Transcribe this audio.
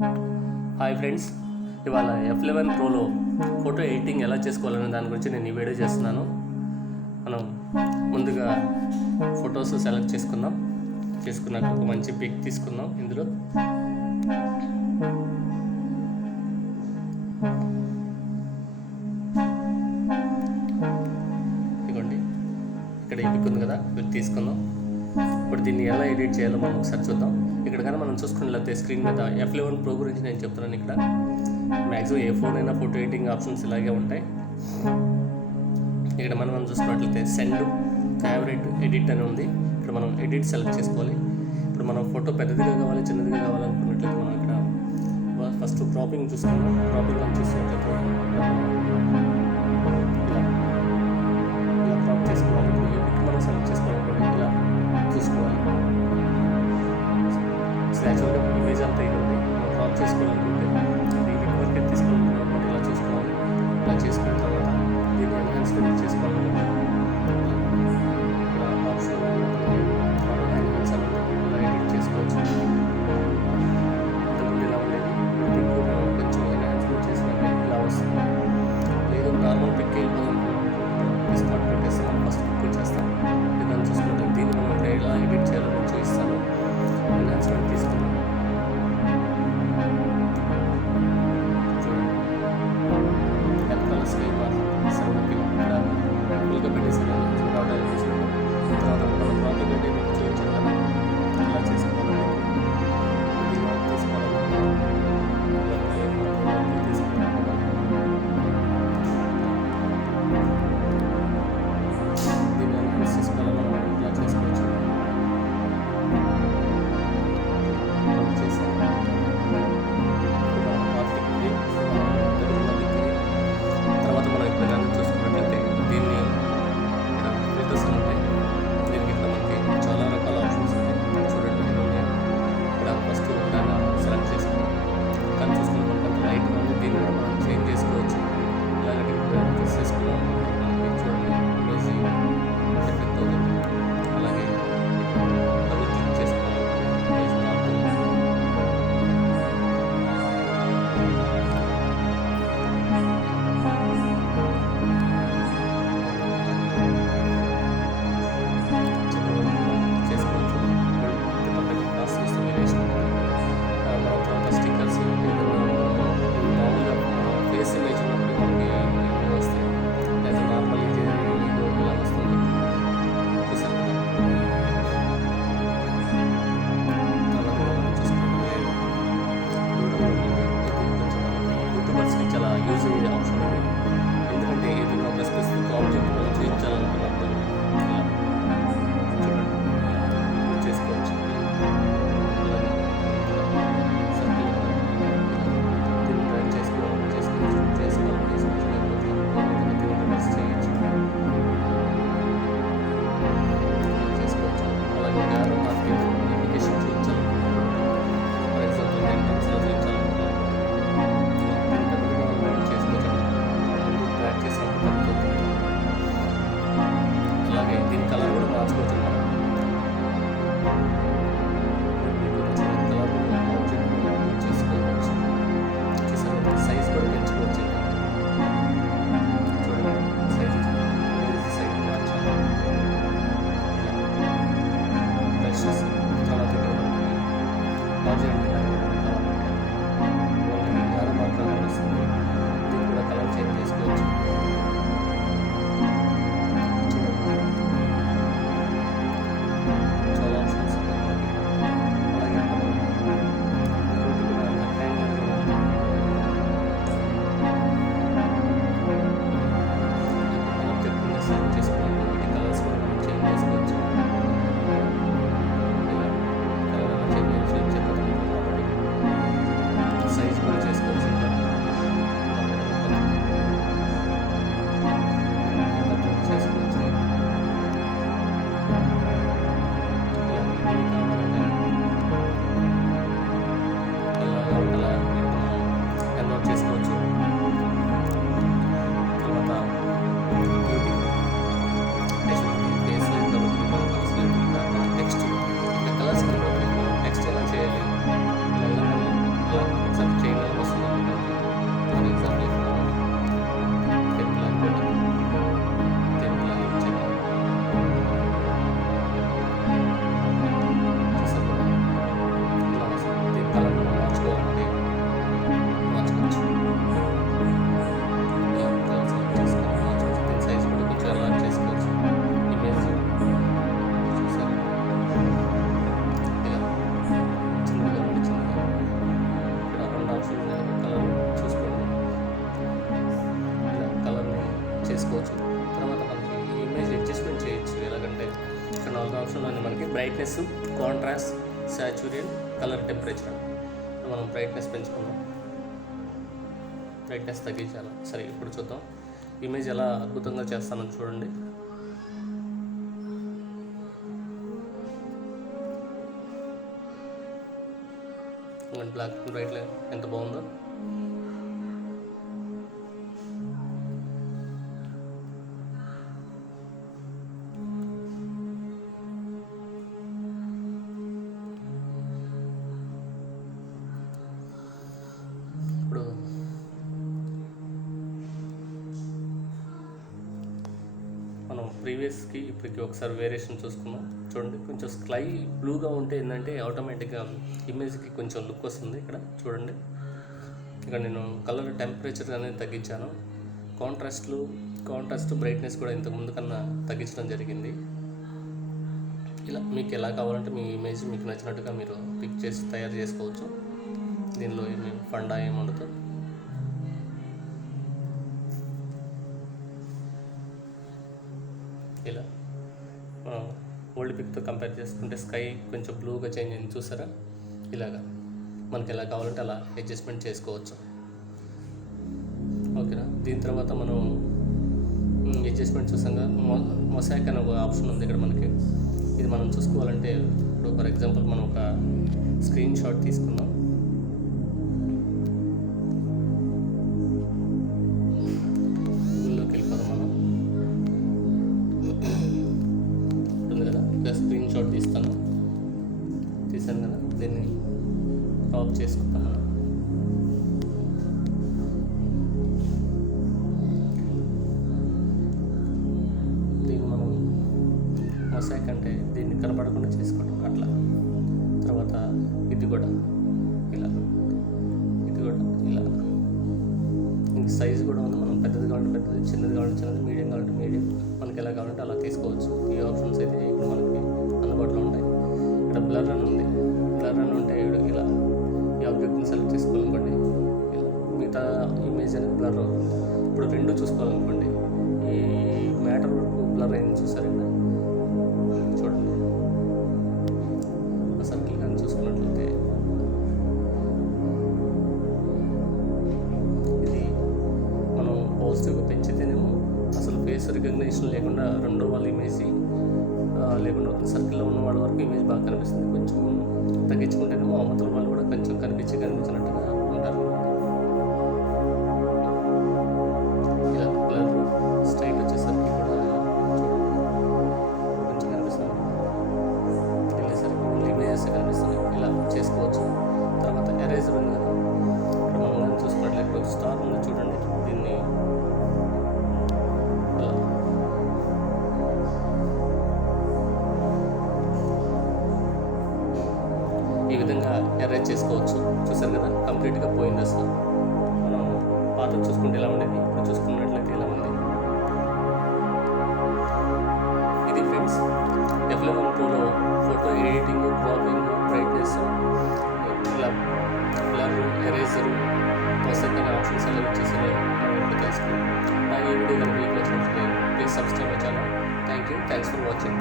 Hi friends, ఇవాళ F11 ప్రోలో photo editing ఎలా చేసుకోవాలనే దాని గురించి నేను ఈ వీడియో చేస్తున్నాను. మనం ముందుగా ఫొటోస్ సెలెక్ట్ చేసుకున్నాక ఒక మంచి పిక్ తీసుకుందాం. ఇందులో ఇదిగోండి, ఇక్కడ ఈ పిక్ ఉంది కదా, ఇది తీసుకుందాం. ఇప్పుడు దీన్ని ఎలా ఎడిట్ చేయాలో మనం ఒకసారి చూద్దాం. ఇక్కడ కానీ మనం చూసుకున్నట్లయితే స్క్రీన్ మీద F11 Pro గురించి నేను చెప్తున్నాను. ఇక్కడ మ్యాక్సిమం ఏ ఫోన్ అయినా ఫోటో ఎడిటింగ్ ఆప్షన్స్ ఇలాగే ఉంటాయి. ఇక్కడ మనం చూసుకున్నట్లయితే సెండ్, ఫేవరెట్, ఎడిట్ అని ఉంది. ఇక్కడ మనం ఎడిట్ సెలెక్ట్ చేసుకోవాలి. ఇప్పుడు మనం ఫోటో పెద్దదిగా కావాలి, చిన్నదిగా కావాలనుకున్నట్లయితే మనం ఇక్కడ ఫస్ట్ క్రాపింగ్ చూసుకుందాం. క్రాపింగ్ అని చూసుకున్నట్లయితే ఇలా క్రాప్ చేసుకోవాలి. ఇప్పుడు ఏ పిక్ మనం సెలెక్ట్ చేసుకోవాలనుకోండి, ఇలా చూసుకోవాలి. యాక్చువల్గా ఇమేజ్ అంతా ఇది ఉంది. మనం క్రాప్ చేసుకోవాలనుకుంటే ఈ పిక్ వరకు తీసుకోవాలనుకున్నప్పుడు ఇలా చూసుకోవాలి. ఇలా చేసుకున్న తర్వాత దీన్ని ఎన్హాన్స్మెంట్ చేసుకోవాలనుకుంటే ఇక్కడ ఆప్షన్ యానిమల్స్ అనేది ఇలా ఎడిట్ చేసుకోవచ్చు. ఇంతకుముందు ఇలా ఉండేది, పిక్ కొంచెం ఎన్హాన్స్మెంట్ చేసినాక ఇలా వస్తుంది. లేదు నార్మల్ పిక్ స్పాట్ పెట్టేస్తే మనం ఫస్ట్ పిక్ వచ్చేస్తాం. ఇది చూసుకుంటే దీన్ని మనం ఎలా ఎడిట్ చేయాలని చూపిస్తాను. ఎన్హాన్స్మెంట్ తీసుకున్నాం. Brightness, contrast, saturation, colour temperature. మనం బ్రైట్నెస్ పెంచుకుందాం, బ్రైట్నెస్ తగ్గించాలి. సరే, ఇప్పుడు చూద్దాం ఇమేజ్ ఎలా అద్భుతంగా చేస్తానని చూడండి. బ్లాక్ అండ్ వైట్ ఎంత బాగుందో. ఇప్పుడు మనం ప్రీవియస్కి ఇప్పటికి ఒకసారి వేరియేషన్ చూసుకుందాం. చూడండి, కొంచెం స్కై బ్లూగా ఉంటే ఏంటంటే ఆటోమేటిక్గా ఇమేజ్కి కొంచెం లుక్ వస్తుంది. ఇక్కడ చూడండి, ఇక్కడ నేను కలర్ టెంపరేచర్ అనేది తగ్గించాను. కాంట్రాస్ట్ బ్రైట్నెస్ కూడా ఇంతకుముందు కన్నా తగ్గించడం జరిగింది. ఇలా మీకు ఎలా కావాలంటే మీ ఇమేజ్ మీకు నచ్చినట్టుగా మీరు పిక్ చేసి తయారు చేసుకోవచ్చు. దీనిలో ఏమి ఫండా ఏమి ఉండదు. ఇలా ఓల్డ్ పిక్తో కంపేర్ చేసుకుంటే స్కై కొంచెం బ్లూగా చేంజ్ అయింది, చూసారా? ఇలాగా మనకి ఎలా కావాలంటే అలా అడ్జస్ట్మెంట్ చేసుకోవచ్చు. ఓకేనా? దీని తర్వాత మనం అడ్జస్ట్మెంట్ చూసాగా మొసాయిక్ అనే ఒక ఆప్షన్ ఉంది ఇక్కడ మనకి. ఇది మనం చూసుకోవాలంటే ఇప్పుడు ఫర్ ఎగ్జాంపుల్ మనం ఒక స్క్రీన్ షాట్ తీసుకుందాం. గూగుల్లోకి వెళ్ళిపోదాం. మనం ఉంటుంది కదా, ఇక స్క్రీన్ షాట్ తీసాను కదా, దీన్ని క్రాప్ చేసుకుంటాం మనం. మొసాయిక్ అంటే దీన్ని కనపడకుండా చేసుకోవడం అట్లా. తర్వాత ఇది కూడా ఇలా, ఇంక సైజు కూడా ఉంది. మనం పెద్దది కావాలంటే పెద్దది, చిన్నది కావాలంటే చిన్నది, మీడియం కావాలంటే మీడియం, మనకి ఎలా కావాలంటే అలా తీసుకోవచ్చు. ఈ ఆప్షన్స్ అయితే ఇప్పుడు మనకి అందుబాటులో ఉంటాయి. ఇక్కడ బ్లర్ అని ఉంది. బ్లర్ అని ఉంటే ఇలా ఈ ఆబ్జెక్ట్ని సెలెక్ట్ చేసుకోవాలనుకోండి, ఇలా మిగతా ఇమేజ్ అనేది బ్లర్ అవుతుంది. ఇప్పుడు రెండు చూసుకోవాలనుకోండి, ఈ మ్యాటర్ వరకు బ్లర్ అయింది, చూసారు ఇక్కడ చూడండి. ఆ సర్కిల్ కానీ చూసుకున్నట్లయితే ఇది మనం పాజిటివ్గా పెంచితేనేమో అసలు ఫేస్ రికగ్నిషన్ లేకుండా రెండో వాళ్ళ ఇమేజ్ లేకుండా సర్కిల్లో ఉన్న వాళ్ళ వరకు ఇమేజ్ బాగా కనిపిస్తుంది. కొంచెం తగ్గించుకుంటేనేమో అవతల వాళ్ళు కూడా కొంచెం కనిపించినట్టుగా ఉంటారు. ఇలా బ్లర్ స్ట్రైట్ వచ్చేసరికి కూడా కొంచెం కనిపిస్తుంది, వెళ్ళేసరికి ఓన్లీ ఇమేజెస్ కనిపిస్తున్నాయి. ఇలా చేసుకోవచ్చు. తర్వాత ఎరేజర్ ఉంది కదా, ఇప్పుడు మనం చూసుకున్నట్లయితే స్టార్ ఉంది చూడండి. దీన్ని ఈ విధంగా ఎరేజ్ చేసుకోవచ్చు. చూసారు కదా, కంప్లీట్గా పోయింది. అసలు మనం పాత చూసుకుంటే ఎలా ఉండేది, ఇప్పుడు చూసుకున్నట్లయితే ఎలా ఉంది. ఇది ఫ్రెండ్స్ F11 Proలో ఫోటో ఎడిటింగ్, క్రాపింగ్, బ్రైట్నెస్, ఇలా బ్లర్, ఎరేజర్, మొసాయిక్ అనే ఆప్షన్స్ ఎలా వచ్చేసారో మనం ఇప్పుడు తెలుసుకున్నాం. నా ఈ వీడియో కనుక మీకు నచ్చినట్లయితే please subscribe my channel. Thanks for watching.